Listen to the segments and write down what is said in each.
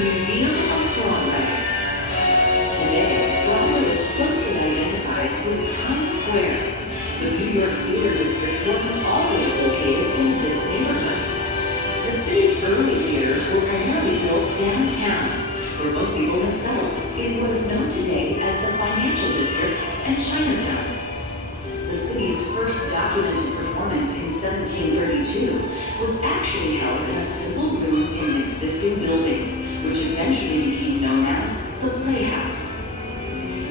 Museum of Broadway. Today, Broadway is closely identified with Times Square. But New York's theater district wasn't always located in this neighborhood. The city's early theaters were primarily built downtown, where most people had settled in what is known today as the Financial District and Chinatown. The city's first documented performance in 1732 was actually held in a simple room in an existing building, which eventually became known as the Playhouse.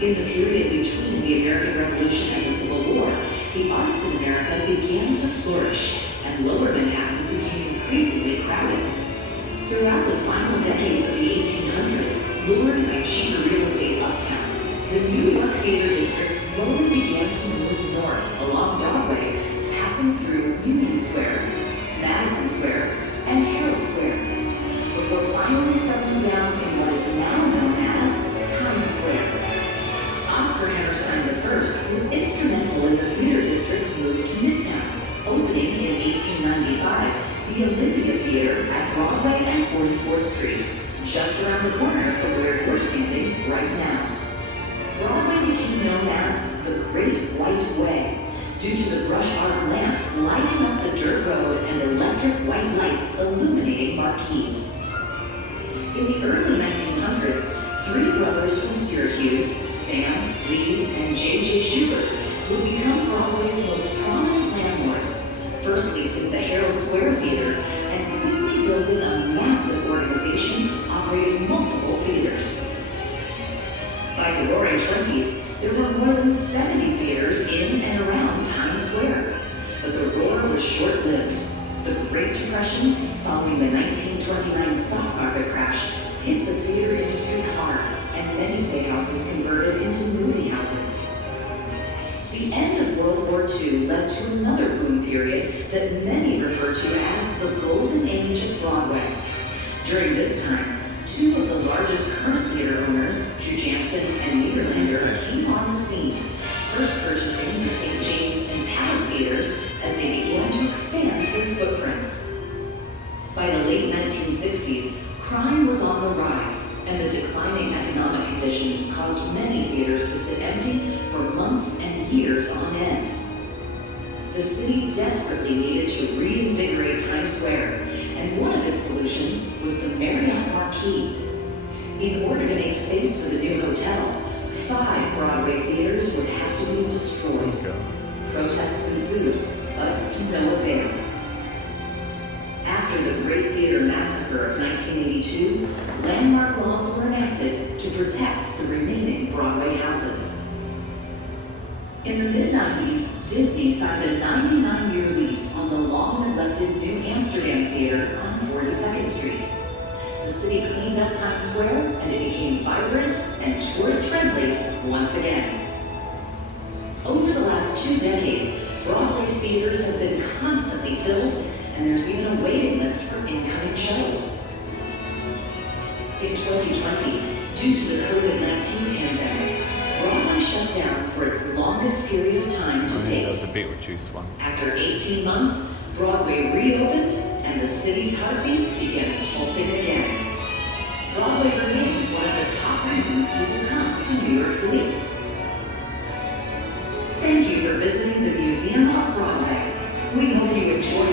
In the period between the American Revolution and the Civil War, the arts in America began to flourish, and Lower Manhattan became increasingly crowded. Throughout the final decades of the 1800s, lured by cheaper real estate uptown, the New York theater district slowly began to move north along Broadway, passing through Union Square, Madison Square, and Herald Square, before finally settling down in what is now known as Times Square. Oscar Hammerstein I was instrumental in the theater district's move to Midtown, opening in 1895 the Olympia Theater at Broadway and 44th Street, just around the corner from where we're standing right now. Broadway became known as the Great White Way due to the brush arc lamps lighting up the dirt road and electric white lights illuminating marquees. In the early 1900s, three brothers from Syracuse, Sam, Lee, and J.J. Schubert, would become Broadway's most prominent landlords, first leasing the Herald Square Theater and quickly building a massive organization operating multiple theaters. By the Roaring Twenties, there were more than 70 theaters in and around Times Square, but the roar was short-lived. The Great Depression, following the 1929 stock market crash, hit the theater industry hard, and many playhouses converted into movie houses. The end of World War II led to another boom period that many refer to as the Golden Age of Broadway. During this time, two of the largest current theater owners, Drew Jansen and Niederlander, came on the scene, first purchasing the St. James and Palace theaters as they began to expand their footprints. By the late 1960s, crime was on the rise, and the declining economic conditions caused many theaters to sit empty for months and years on end. The city desperately needed to reinvigorate Times Square, and one of its solutions was the Marriott Marquis. In order to make space for the new hotel, 5 Broadway theaters would have to be destroyed. Protests ensued, but to no avail. After the Great Theater Massacre of 1982, landmark laws were enacted to protect the remaining Broadway houses. In the mid-90s, Disney signed a 99-year lease on the long-neglected New Amsterdam Theater on 42nd Street. The city cleaned up Times Square, and it became vibrant and tourist-friendly once again. Over the last 2 decades, Broadway's theaters have been constantly filled, and there's even a waiting list for incoming shows. In 2020, due to the COVID-19 pandemic, Broadway shut down for its longest period of time to date. That was the Beetlejuice one. After 18 months, Broadway reopened, and the city's heartbeat began pulsing again. Broadway remains one of the top reasons people come to New York City. Thank you for visiting the Museum of Broadway. We hope you enjoyed